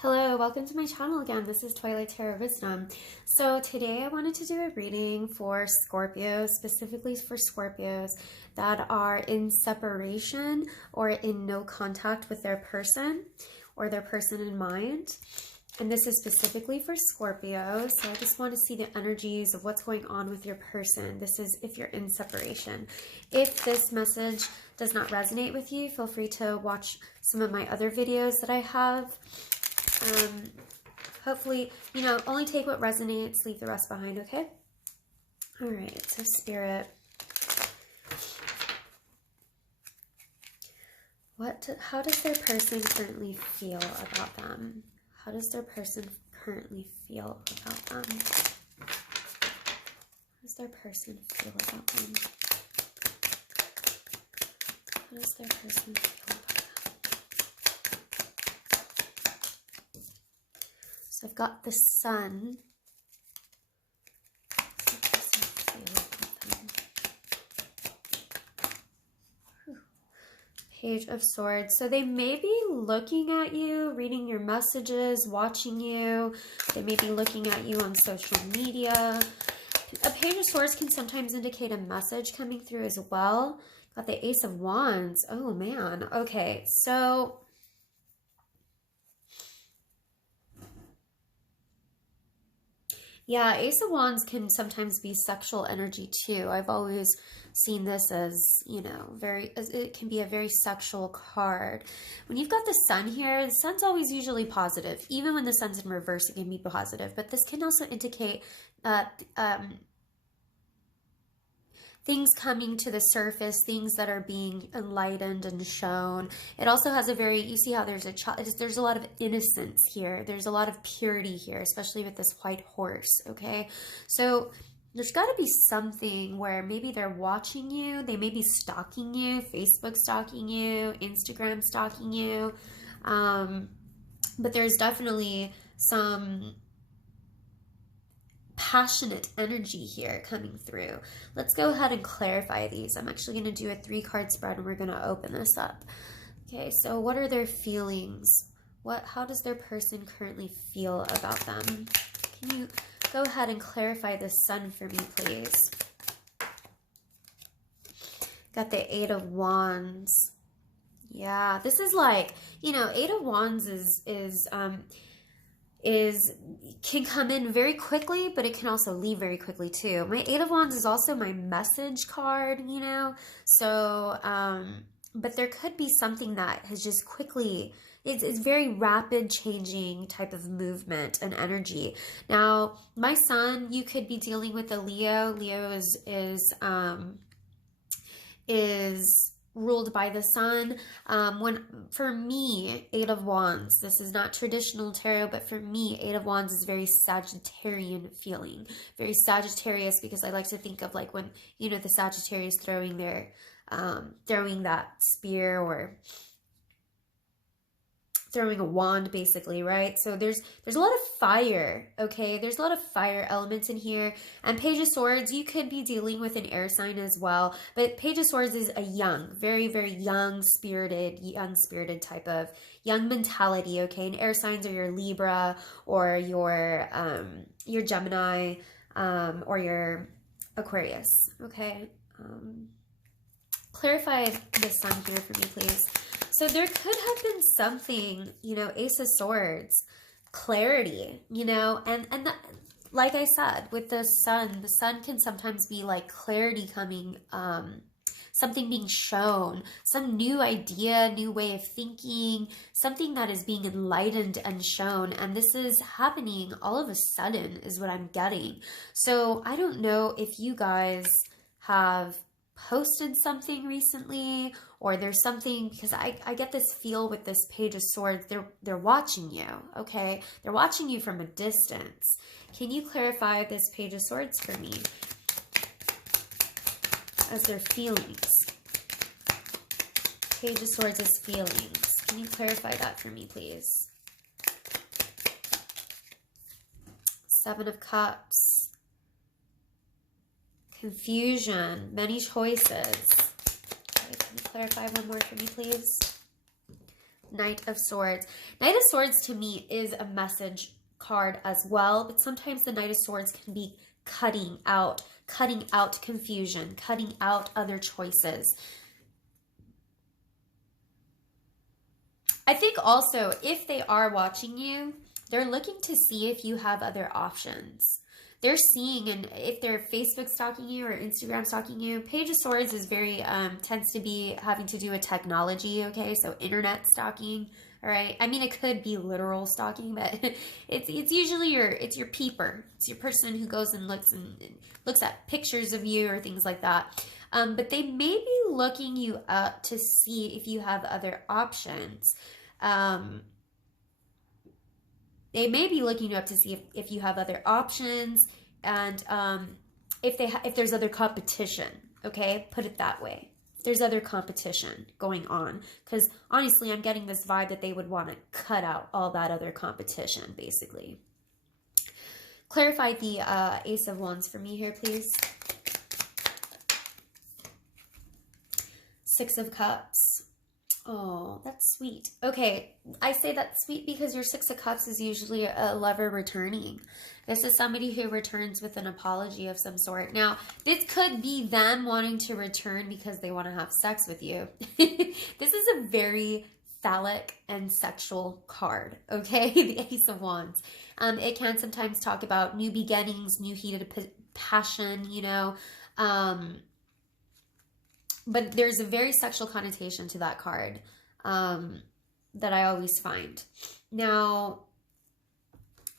Hello, welcome to my channel again. This is TwilightTarotWisdom. So today I wanted to do a reading for Scorpios, specifically for Scorpios that are in separation or in no contact with their person or their person in mind. And this is specifically for Scorpio. So I just want to see the energies of what's going on with your person. This is if you're in separation. If this message does not resonate with you, feel free to watch some of my other videos that I have. Hopefully, you know, only take what resonates, leave the rest behind, okay? All right, so Spirit. How does their person currently feel about them? How does their person currently feel about them? How does their person feel about them? How does their person feel about them? So I've got the Sun. Page of Swords. So they may be looking at you, reading your messages, watching you. They may be looking at you on social media. A Page of Swords can sometimes indicate a message coming through as well. Got the Ace of Wands. Oh man. Okay, so yeah, Ace of Wands can sometimes be sexual energy too. I've always seen this as, you know, it can be a very sexual card. When you've got the Sun here, the Sun's always usually positive. Even when the Sun's in reverse, it can be positive. But this can also indicate things coming to the surface, things that are being enlightened and shown. It also has a very, you see how there's a lot of innocence here. There's a lot of purity here, especially with this white horse, okay? So there's got to be something where maybe they're watching you. They may be stalking you, Facebook stalking you, Instagram stalking you. But there's definitely some passionate energy here coming through. Let's go ahead and clarify these. I'm actually going to do a 3-card spread and we're going to open this up. Okay, so what are their feelings? How does their person currently feel about them? Can you go ahead and clarify the Sun for me, please? Got the 8 of Wands. Yeah, this is like, you know, 8 of Wands can come in very quickly, but it can also leave very quickly too. My 8 of Wands is also my message card, you know, so but there could be something that has just quickly, it's very rapid changing type of movement and energy. Now my Sun, you could be dealing with a Leo. Leo is ruled by the Sun. For me, 8 of Wands, this is not traditional tarot, but for me, 8 of Wands is very Sagittarian feeling, very Sagittarius, because I like to think of like when, you know, the Sagittarius throwing that spear or throwing a wand, basically, right? So there's a lot of fire, okay? There's a lot of fire elements in here. And Page of Swords, you could be dealing with an air sign as well. But Page of Swords is a young, very, very young-spirited type of young mentality, okay? And air signs are your Libra or your Gemini or your Aquarius, okay? Clarify the Sun here for me, please. So there could have been something, you know, Ace of Swords, clarity, you know, and like I said, with the Sun can sometimes be like clarity coming, something being shown, some new idea, new way of thinking, something that is being enlightened and shown. And this is happening all of a sudden is what I'm getting. So I don't know if you guys have posted something recently, or there's something, because I get this feel with this Page of Swords, they're watching you, okay? They're watching you from a distance. Can you clarify this Page of Swords for me as their feelings? Page of Swords is feelings. Can you clarify that for me, please? 7 of Cups. Confusion, many choices. Okay, can you clarify one more for me, please? Knight of Swords. Knight of Swords to me is a message card as well, but sometimes the Knight of Swords can be cutting out confusion, cutting out other choices. I think also if they are watching you, they're looking to see if you have other options. They're seeing, and if they're Facebook stalking you or Instagram stalking you, Page of Swords is very, tends to be having to do with technology, okay? So internet stalking, all right? I mean, it could be literal stalking, but it's usually your peeper. It's your person who goes and looks at pictures of you or things like that. But they may be looking you up to see if you have other options. They may be looking up to see if you have other options, and if there's other competition, okay? Put it that way. If there's other competition going on, because honestly, I'm getting this vibe that they would want to cut out all that other competition, basically. Clarify the Ace of Wands for me here, please. Six of Cups. Oh, that's sweet. Okay, I say that's sweet because your Six of Cups is usually a lover returning. This is somebody who returns with an apology of some sort. Now, this could be them wanting to return because they want to have sex with you. This is a very phallic and sexual card, okay? The Ace of Wands. It can sometimes talk about new beginnings, new heated passion, you know, but there's a very sexual connotation to that card that I always find. Now,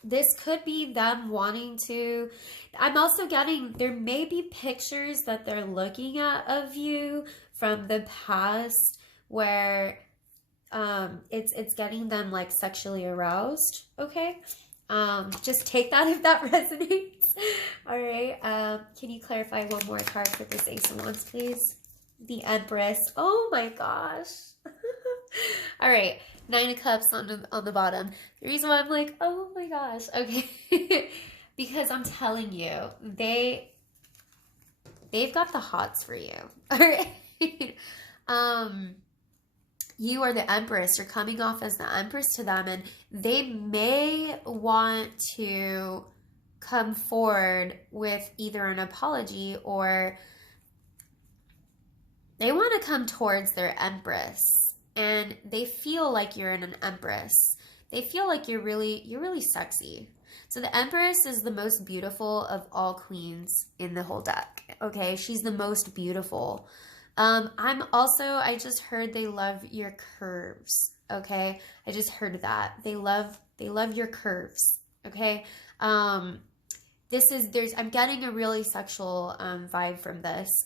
this could be them wanting to... I'm also getting... There may be pictures that they're looking at of you from the past where it's getting them like sexually aroused, okay? Just take that if that resonates. All right. Can you clarify one more card for this Ace of Wands, please? The Empress. Oh my gosh. All right. Nine of Cups on the bottom. The reason why I'm like, oh my gosh. Okay. Because I'm telling you, they've got the hots for you. All right. You are the Empress. You're coming off as the Empress to them, and they may want to come forward with either an apology or they want to come towards their Empress, and they feel like you're in an Empress. They feel like you're really sexy. So the Empress is the most beautiful of all queens in the whole deck. Okay, she's the most beautiful. I just heard they love your curves. Okay, I just heard that they love your curves. Okay, I'm getting a really sexual vibe from this.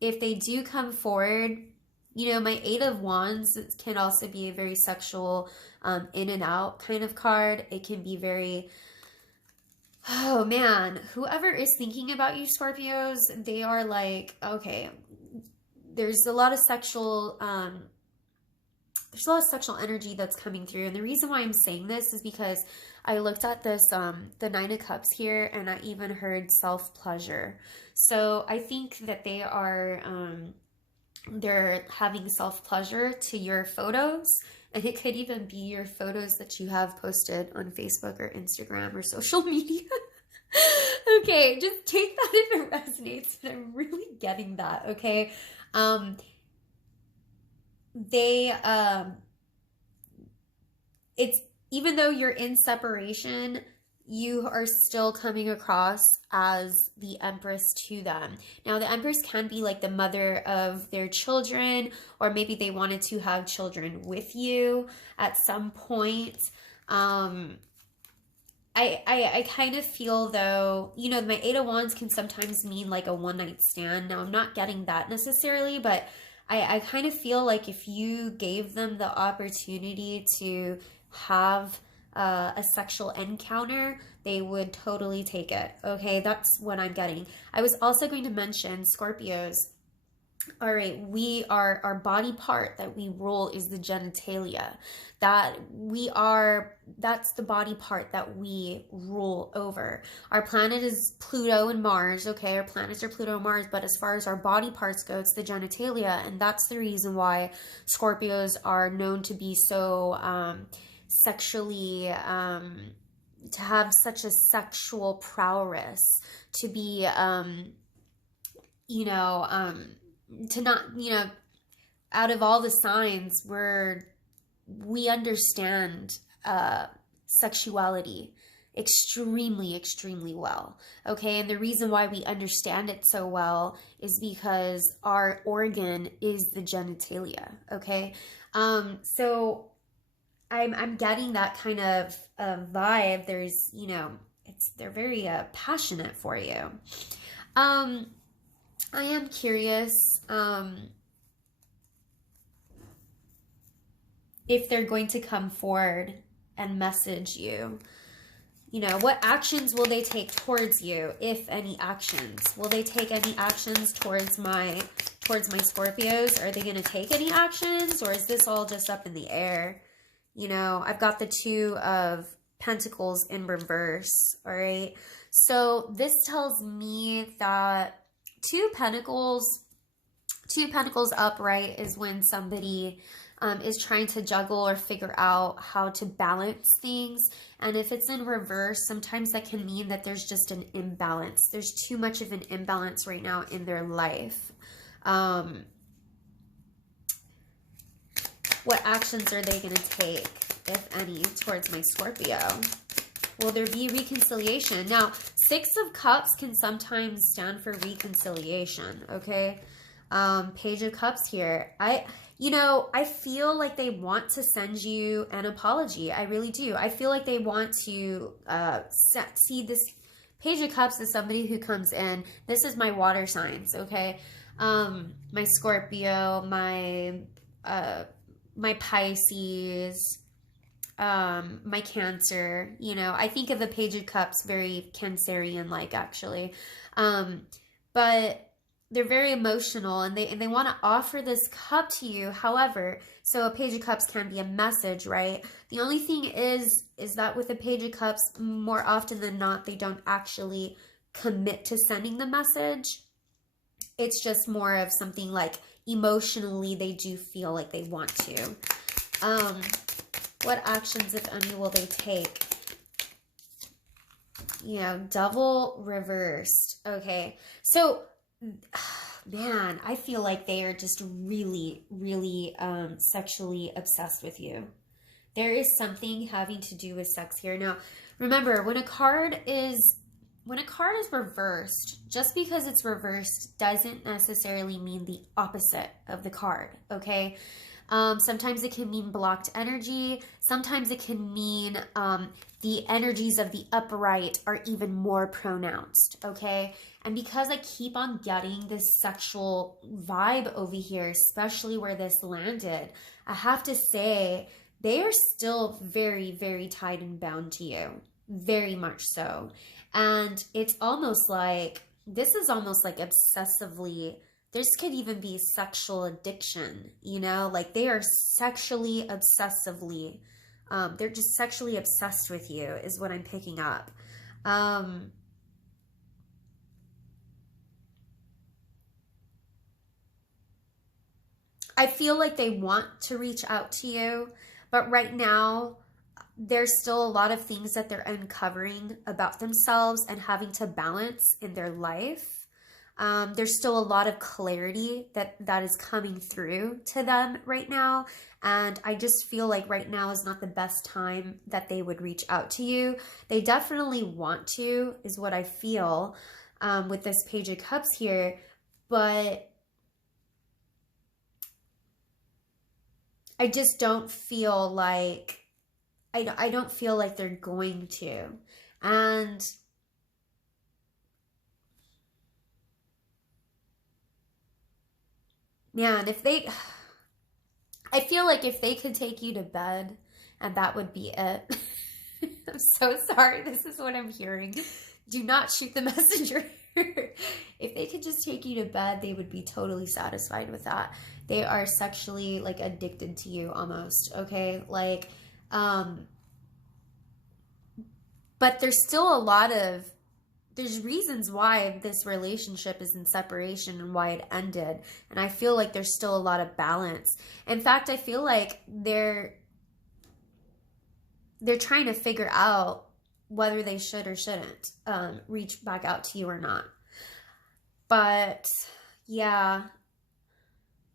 If they do come forward, you know, my Eight of Wands can also be a very sexual, in and out kind of card. It can be very, oh man, whoever is thinking about you, Scorpios, they are like, okay, there's a lot of sexual, energy that's coming through. And the reason why I'm saying this is because I looked at this, the Nine of Cups here, and I even heard self-pleasure. So I think that they are, they're having self-pleasure to your photos. And it could even be your photos that you have posted on Facebook or Instagram or social media. Okay, just take that if it resonates. But I'm really getting that, okay? It's, even though you're in separation, you are still coming across as the Empress to them. Now, the Empress can be like the mother of their children, or maybe they wanted to have children with you at some point. I kind of feel, though, you know, my Eight of Wands can sometimes mean like a one-night stand. Now, I'm not getting that necessarily, but I kind of feel like if you gave them the opportunity to have a sexual encounter, they would totally take it. Okay, that's what I'm getting. I was also going to mention, Scorpios, All right, our body part that we rule is the genitalia. That's the body part that we rule over. Our planet is Pluto and Mars, okay? Our planets are Pluto and Mars, but as far as our body parts go, it's the genitalia, and that's the reason why Scorpios are known to be so sexually to have such a sexual prowess, to be to not, out of all the signs, we understand sexuality extremely, extremely well. Okay, and the reason why we understand it so well is because our organ is the genitalia. Okay, so I'm getting that kind of vibe. There's, they're very passionate for you. I am curious if they're going to come forward and message you. What actions will they take towards you, if any actions? Will they take any actions towards my Scorpios? Are they going to take any actions, or is this all just up in the air? I've got the Two of Pentacles in reverse, all right? So this tells me that Two Pentacles upright is when somebody is trying to juggle or figure out how to balance things. And if it's in reverse, sometimes that can mean that there's just an imbalance. There's too much of an imbalance right now in their life. What actions are they going to take, if any, towards my Scorpio? Will there be reconciliation? Now, Six of Cups can sometimes stand for reconciliation, okay? Page of Cups here. I feel like they want to send you an apology. I really do. I feel like they want to see this Page of Cups as somebody who comes in. This is my water signs, okay? My Scorpio, my Pisces, my Cancer. I think of the Page of Cups very Cancerian-like, actually. But they're very emotional, and they want to offer this cup to you. However, so a Page of Cups can be a message, right? The only thing is that with a Page of Cups, more often than not, they don't actually commit to sending the message. It's just more of something like emotionally they do feel like they want to. What actions, if any, will they take? Double reversed. Okay. So, man, I feel like they are just really, really sexually obsessed with you. There is something having to do with sex here. Now, remember, when a card is reversed, just because it's reversed doesn't necessarily mean the opposite of the card, okay? Sometimes it can mean blocked energy. Sometimes it can mean the energies of the upright are even more pronounced, okay? And because I keep on getting this sexual vibe over here, especially where this landed, I have to say they are still very, very tied and bound to you. Very much so. And it's almost like, this is almost like obsessively, this could even be sexual addiction, like they are sexually obsessively, they're just sexually obsessed with you is what I'm picking up. I feel like they want to reach out to you, but right now there's still a lot of things that they're uncovering about themselves and having to balance in their life. There's still a lot of clarity that is coming through to them right now. And I just feel like right now is not the best time that they would reach out to you. They definitely want to, is what I feel with this Page of Cups here. But I just don't feel like, I don't feel like they're going to. And man, I feel like if they could take you to bed and that would be it. I'm so sorry. This is what I'm hearing. Do not shoot the messenger. If they could just take you to bed, they would be totally satisfied with that. They are sexually like addicted to you almost, okay? Like, but there's still a lot of, there's reasons why this relationship is in separation and why it ended. And I feel like there's still a lot of balance. In fact, I feel like they're trying to figure out whether they should or shouldn't reach back out to you or not. But yeah.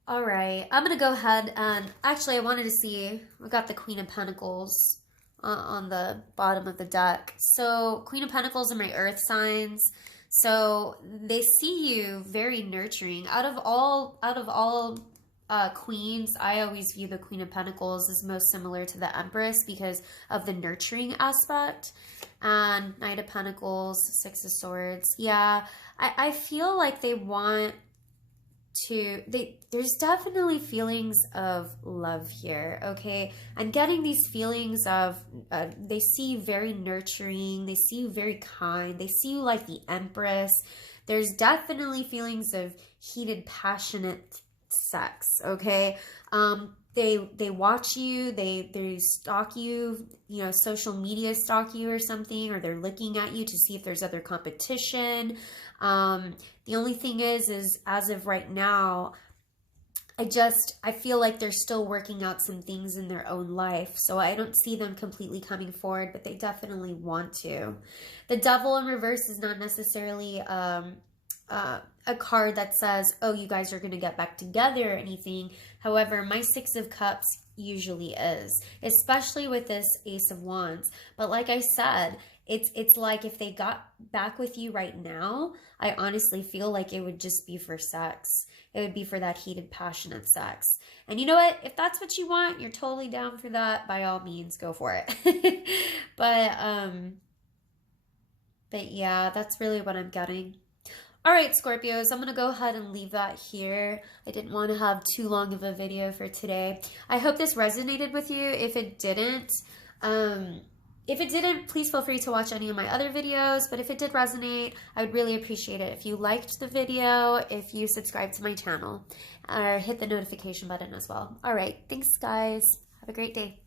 All right. I'm going to go ahead and actually I wanted to see, we got the Queen of Pentacles on the bottom of the deck. So Queen of Pentacles are my earth signs. So they see you very nurturing. Out of all queens, I always view the Queen of Pentacles as most similar to the Empress because of the nurturing aspect. And Knight of Pentacles, Six of Swords. Yeah, I feel like they want to, there's definitely feelings of love here, okay? I'm getting these feelings of, they see you very nurturing, they see you very kind, they see you like the Empress. There's definitely feelings of heated, passionate sex, okay? They watch you, they stalk you, you know, social media stalk you or something, or they're looking at you to see if there's other competition. The only thing is as of right now, I feel like they're still working out some things in their own life. So I don't see them completely coming forward, but they definitely want to. The Devil in reverse is not necessarily a card that says, oh, you guys are going to get back together or anything. However, my Six of Cups usually is, especially with this Ace of Wands. But like I said, it's like if they got back with you right now, I honestly feel like it would just be for sex. It would be for that heated, passionate sex. And you know what? If that's what you want, you're totally down for that. By all means, go for it. But yeah, that's really what I'm getting. All right, Scorpios, I'm going to go ahead and leave that here. I didn't want to have too long of a video for today. I hope this resonated with you. If it didn't, please feel free to watch any of my other videos. But if it did resonate, I would really appreciate it if you liked the video, if you subscribe to my channel, or hit the notification button as well. All right, thanks, guys. Have a great day.